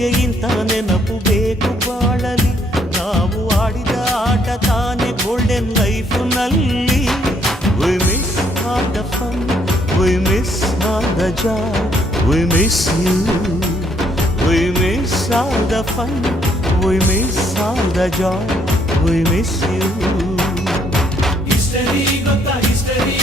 ನಿನಗೆ ಇಂಥ ನೆನಪು ಬೇಕು ಬಾಳಲಿ. ನಾವು ಆಡಿದ ಆಟ ತಾನೆ golden ಲೈಫ್ನಲ್ಲಿ. We miss all the fun, we miss all the joy, we miss you. We miss all the fun, we miss all the joy, we miss you. History ಗೊತ್ತಾ history